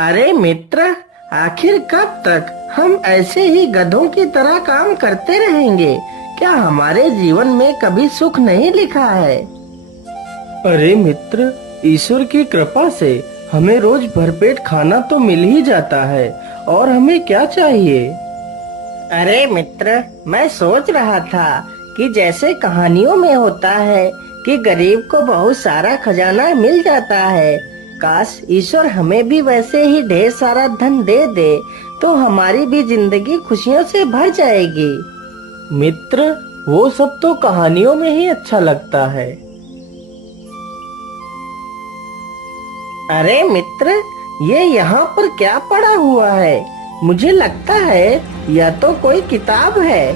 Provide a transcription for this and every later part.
अरे मित्र, आखिर कब तक हम ऐसे ही गधों की तरह काम करते रहेंगे? क्या हमारे जीवन में कभी सुख नहीं लिखा है? अरे मित्र, ईश्वर की कृपा से हमें रोज भरपेट खाना तो मिल ही जाता है, और हमें क्या चाहिए? अरे मित्र, मैं सोच रहा था कि जैसे कहानियों में होता है कि गरीब को बहुत सारा खजाना मिल जाता है, काश ईश्वर हमें भी वैसे ही ढेर सारा धन दे दे तो हमारी भी जिंदगी खुशियों से भर जाएगी। मित्र, वो सब तो कहानियों में ही अच्छा लगता है। अरे मित्र, ये यहाँ पर क्या पड़ा हुआ है? मुझे लगता है यह तो कोई किताब है।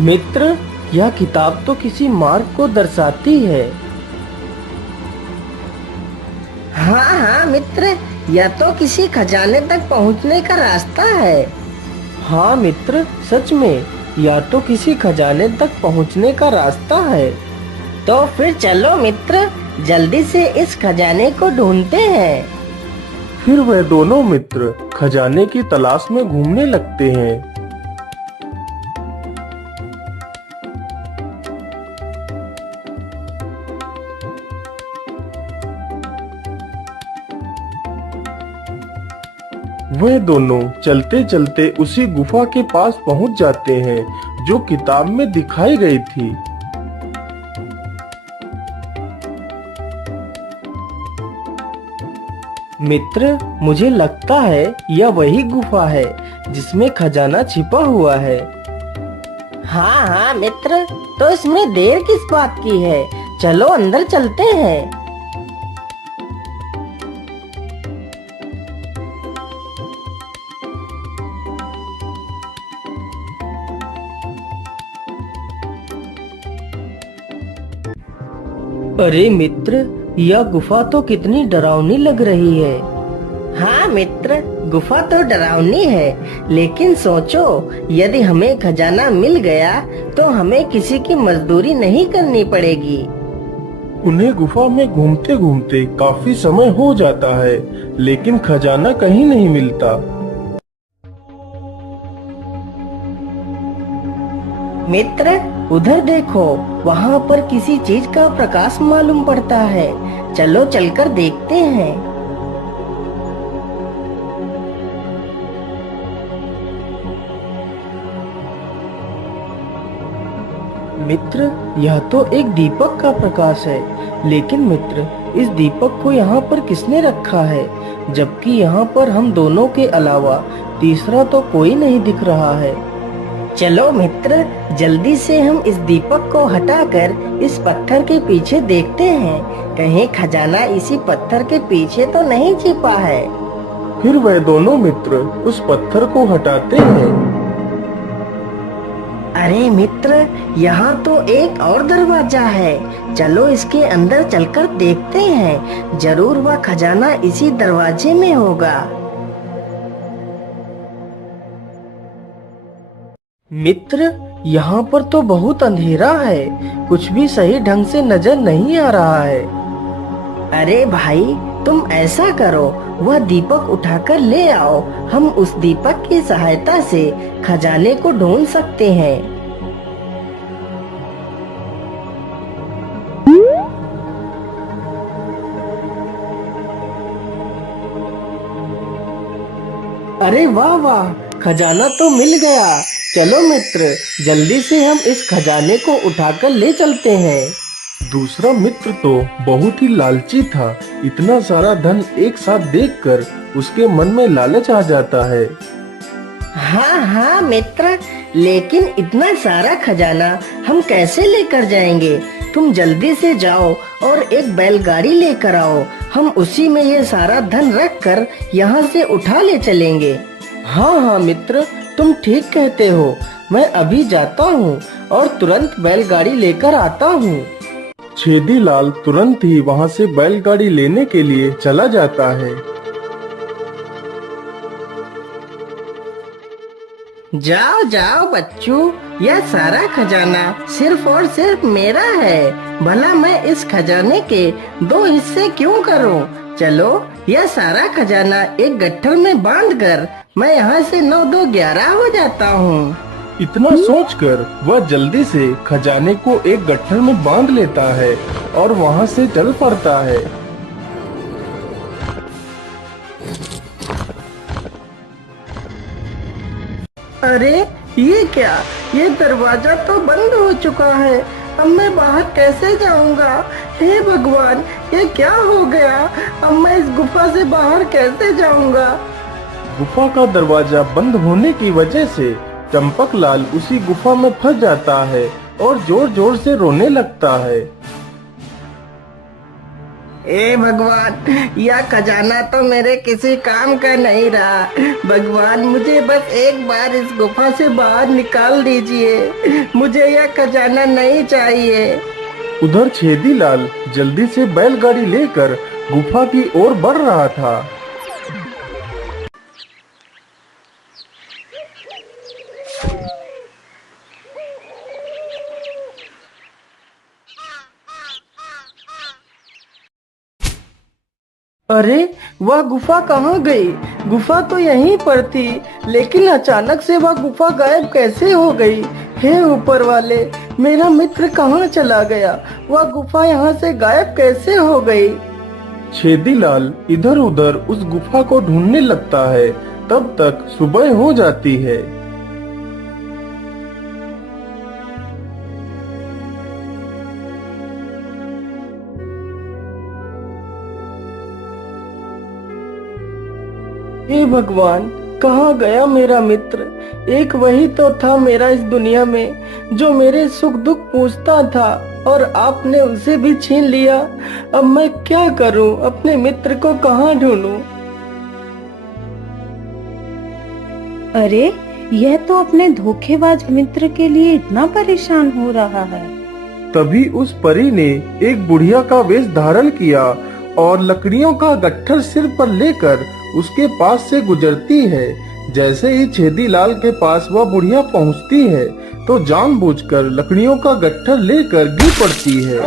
मित्र, यह किताब तो किसी मार्ग को दर्शाती है। हाँ हाँ मित्र, यह तो किसी खजाने तक पहुँचने का रास्ता है। हाँ मित्र, सच में यह तो किसी खजाने तक पहुँचने का रास्ता है। तो फिर चलो मित्र, जल्दी से इस खजाने को ढूंढते हैं। फिर वह दोनों मित्र खजाने की तलाश में घूमने लगते हैं। वह दोनों चलते चलते उसी गुफा के पास पहुंच जाते हैं जो किताब में दिखाई गई थी। मित्र, मुझे लगता है यह वही गुफा है जिसमें खजाना छिपा हुआ है। हाँ हाँ मित्र, तो इसमें देर किस बात की है? चलो अंदर चलते हैं। अरे मित्र, यह गुफा तो कितनी डरावनी लग रही है। हाँ मित्र, गुफा तो डरावनी है, लेकिन सोचो, यदि हमें खजाना मिल गया तो हमें किसी की मजदूरी नहीं करनी पड़ेगी। उन्हें गुफा में घूमते घूमते काफी समय हो जाता है, लेकिन खजाना कहीं नहीं मिलता। मित्र, उधर देखो, वहाँ पर किसी चीज का प्रकाश मालूम पड़ता है। चलो चलकर देखते हैं। मित्र, यह तो एक दीपक का प्रकाश है, लेकिन मित्र, इस दीपक को यहाँ पर किसने रखा है? जबकि यहाँ पर हम दोनों के अलावा तीसरा तो कोई नहीं दिख रहा है। चलो मित्र, जल्दी से हम इस दीपक को हटाकर इस पत्थर के पीछे देखते हैं, कहीं खजाना इसी पत्थर के पीछे तो नहीं छिपा है। फिर वह दोनों मित्र उस पत्थर को हटाते हैं। अरे मित्र, यहाँ तो एक और दरवाजा है। चलो इसके अंदर चलकर देखते हैं, जरूर वह खजाना इसी दरवाजे में होगा। मित्र, यहाँ पर तो बहुत अंधेरा है, कुछ भी सही ढंग से नजर नहीं आ रहा है। अरे भाई, तुम ऐसा करो, वह दीपक उठाकर ले आओ, हम उस दीपक की सहायता से खजाने को ढूंढ सकते हैं। अरे वाह वाह, खजाना तो मिल गया। चलो मित्र, जल्दी से हम इस खजाने को उठाकर ले चलते हैं। दूसरा मित्र तो बहुत ही लालची था। इतना सारा धन एक साथ देखकर उसके मन में लालच आ जाता है। हाँ हाँ मित्र, लेकिन इतना सारा खजाना हम कैसे लेकर जाएंगे? तुम जल्दी से जाओ और एक बैलगाड़ी लेकर आओ, हम उसी में ये सारा धन रखकर यहाँ से उठा ले चलेंगे। हाँ हाँ मित्र, तुम ठीक कहते हो। मैं अभी जाता हूँ और तुरंत बैलगाड़ी लेकर आता हूँ। छेदीलाल तुरंत ही वहाँ से बैलगाड़ी लेने के लिए चला जाता है। जाओ जाओ बच्चों, यह सारा खजाना सिर्फ और सिर्फ मेरा है। भला मैं इस खजाने के दो हिस्से क्यों करूं? चलो, यह सारा खजाना एक गट्ठर में बांधकर मैं यहाँ से 9 2 11 हो जाता हूँ। इतना सोचकर वह जल्दी से खजाने को एक गट्ठर में बांध लेता है और वहाँ से चल पड़ता है। अरे ये क्या? ये दरवाजा तो बंद हो चुका है। अब मैं बाहर कैसे जाऊंगा? हे भगवान, ये क्या हो गया? अब मैं इस गुफा से बाहर कैसे जाऊंगा? गुफा का दरवाजा बंद होने की वजह से चंपकलाल उसी गुफा में फंस जाता है और जोर जोर से रोने लगता है। ए भगवान, यह खजाना तो मेरे किसी काम का नहीं रहा। भगवान, मुझे बस एक बार इस गुफा से बाहर निकाल दीजिए। मुझे यह खजाना नहीं चाहिए। उधर छेदीलाल जल्दी से बैलगाड़ी लेकर गुफा की ओर बढ़ रहा था। अरे वह गुफा कहाँ गई? गुफा तो यहीं पर थी, लेकिन अचानक से वह गुफा गायब कैसे हो गई? हे ऊपर वाले, मेरा मित्र कहाँ चला गया? वह गुफा यहाँ से गायब कैसे हो गई? छेदीलाल इधर उधर उस गुफा को ढूंढने लगता है। तब तक सुबह हो जाती है। हे भगवान, कहाँ गया मेरा मित्र? एक वही तो था मेरा इस दुनिया में, जो मेरे सुख दुख पूछता था, और आपने उसे भी छीन लिया। अब मैं क्या करूं? अपने मित्र को कहाँ ढूंढूं? अरे, यह तो अपने धोखेबाज मित्र के लिए इतना परेशान हो रहा है। तभी उस परी ने एक बुढ़िया का वेश धारण किया और लकड़ियों का गट्ठर सिर पर लेकर उसके पास से गुजरती है। जैसे ही छेदीलाल के पास वह बुढ़िया पहुंचती है तो जानबूझकर लकड़ियों का गट्ठर लेकर गिर पड़ती है।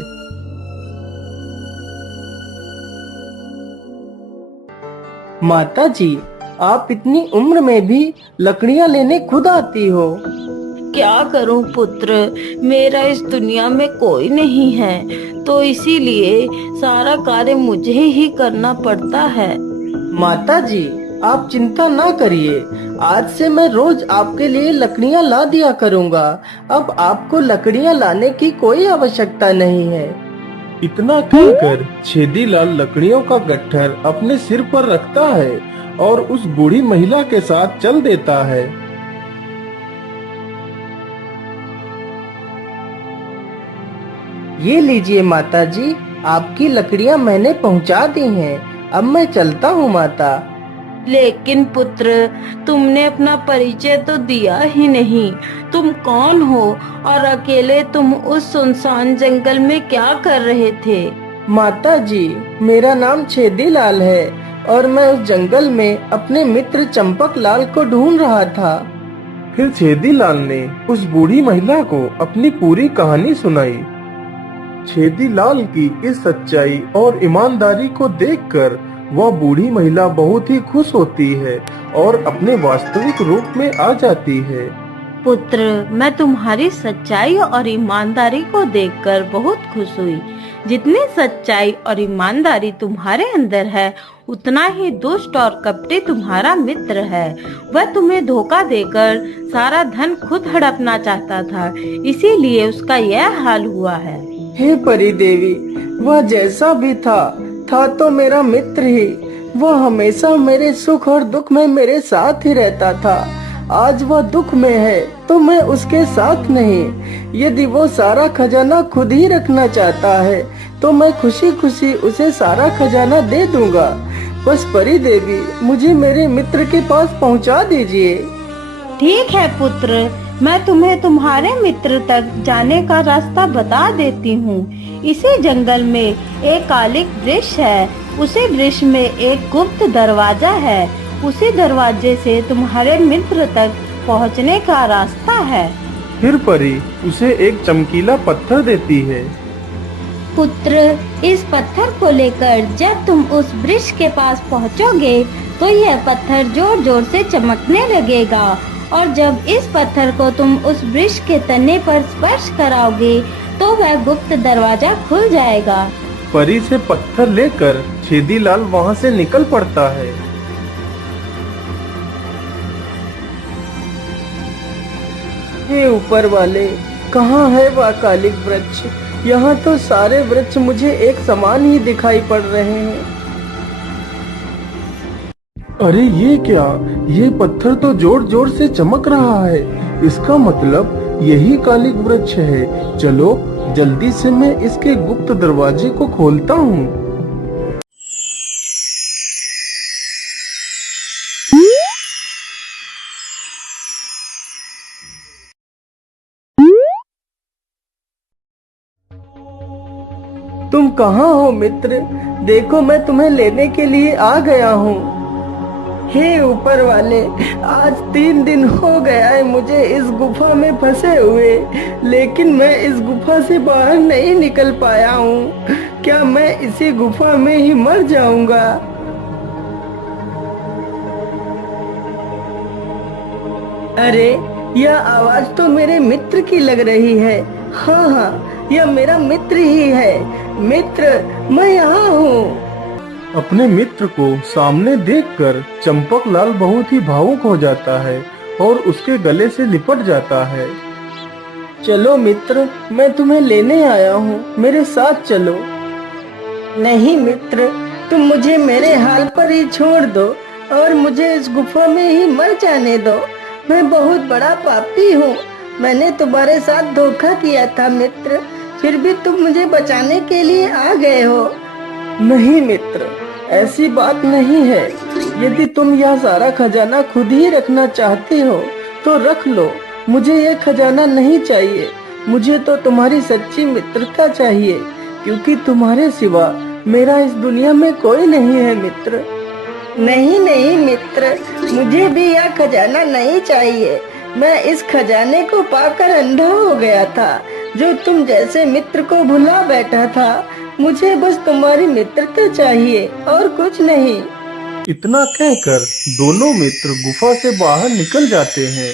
माता जी, आप इतनी उम्र में भी लकड़ियां लेने खुद आती हो। क्या करूं पुत्र, मेरा इस दुनिया में कोई नहीं है, तो इसीलिए सारा कार्य मुझे ही करना पड़ता है। माता जी, आप चिंता ना करिए। आज से मैं रोज आपके लिए लकड़ियां ला दिया करूंगा। अब आपको लकड़ियां लाने की कोई आवश्यकता नहीं है। इतना कहकर छेदीलाल लकड़ियों का गट्ठर अपने सिर पर रखता है और उस बूढ़ी महिला के साथ चल देता है। ये लीजिए माता जी, आपकी लकड़ियां मैंने पहुंचा दी हैं। अब मैं चलता हूँ माता। लेकिन पुत्र, तुमने अपना परिचय तो दिया ही नहीं। तुम कौन हो और अकेले तुम उस सुनसान जंगल में क्या कर रहे थे? माता जी, मेरा नाम छेदीलाल है और मैं उस जंगल में अपने मित्र चंपकलाल को ढूंढ रहा था। फिर छेदीलाल ने उस बूढ़ी महिला को अपनी पूरी कहानी सुनाई। छेदीलाल की इस सच्चाई और ईमानदारी को देखकर वह बूढ़ी महिला बहुत ही खुश होती है और अपने वास्तविक रूप में आ जाती है। पुत्र, मैं तुम्हारी सच्चाई और ईमानदारी को देखकर बहुत खुश हुई। जितनी सच्चाई और ईमानदारी तुम्हारे अंदर है, उतना ही दुष्ट और कपटी तुम्हारा मित्र है। वह तुम्हें धोखा देकर सारा धन खुद हड़पना चाहता था, इसीलिए उसका यह हाल हुआ है। हे परी देवी, वह जैसा भी था तो मेरा मित्र ही। वह हमेशा मेरे सुख और दुख में मेरे साथ ही रहता था। आज वह दुख में है तो मैं उसके साथ नहीं। यदि वो सारा खजाना खुद ही रखना चाहता है तो मैं खुशी खुशी उसे सारा खजाना दे दूंगा। बस परी देवी, मुझे मेरे मित्र के पास पहुंचा दीजिए। ठीक है पुत्र, मैं तुम्हें तुम्हारे मित्र तक जाने का रास्ता बता देती हूँ। इसी जंगल में एक कालिक वृक्ष है। उसी वृक्ष में एक गुप्त दरवाजा है। उसी दरवाजे से तुम्हारे मित्र तक पहुंचने का रास्ता है। फिर परी उसे एक चमकीला पत्थर देती है। पुत्र, इस पत्थर को लेकर जब तुम उस वृक्ष के पास पहुंचोगे तो यह पत्थर जोर जोर से चमकने लगेगा और जब इस पत्थर को तुम उस वृक्ष के तने पर स्पर्श कराओगे तो वह गुप्त दरवाजा खुल जाएगा। परी से पत्थर लेकर छेदीलाल वहाँ से निकल पड़ता है। हे ऊपर वाले, कहाँ है वह कालिक वृक्ष? यहाँ तो सारे वृक्ष मुझे एक समान ही दिखाई पड़ रहे हैं। अरे ये क्या? ये पत्थर तो जोर जोर से चमक रहा है। इसका मतलब यही कालिक वृक्ष है। चलो जल्दी से मैं इसके गुप्त दरवाजे को खोलता हूँ। तुम कहाँ हो मित्र? देखो मैं तुम्हें लेने के लिए आ गया हूँ। हे ऊपर वाले, आज 3 दिन हो गया है मुझे इस गुफा में फंसे हुए, लेकिन मैं इस गुफा से बाहर नहीं निकल पाया हूँ। क्या मैं इसी गुफा में ही मर जाऊंगा? अरे यह आवाज तो मेरे मित्र की लग रही है। हाँ हाँ, यह मेरा मित्र ही है। मित्र, मैं यहाँ हूँ। अपने मित्र को सामने देखकर चंपकलाल बहुत ही भावुक हो जाता है और उसके गले से लिपट जाता है। चलो मित्र, मैं तुम्हें लेने आया हूँ, मेरे साथ चलो। नहीं मित्र, तुम मुझे मेरे हाल पर ही छोड़ दो और मुझे इस गुफा में ही मर जाने दो। मैं बहुत बड़ा पापी हूँ। मैंने तुम्हारे साथ धोखा किया था मित्र, फिर भी तुम मुझे बचाने के लिए आ गए हो। नहीं मित्र, ऐसी बात नहीं है। यदि तुम यह सारा खजाना खुद ही रखना चाहते हो तो रख लो। मुझे यह खजाना नहीं चाहिए। मुझे तो तुम्हारी सच्ची मित्रता चाहिए, क्योंकि तुम्हारे सिवा मेरा इस दुनिया में कोई नहीं है मित्र। नहीं नहीं मित्र, मुझे भी यह खजाना नहीं चाहिए। मैं इस खजाने को पाकर अंधा हो गया था, जो तुम जैसे मित्र को भुला बैठा था। मुझे बस तुम्हारी मित्रता चाहिए और कुछ नहीं। इतना कहकर दोनों मित्र गुफा से बाहर निकल जाते हैं।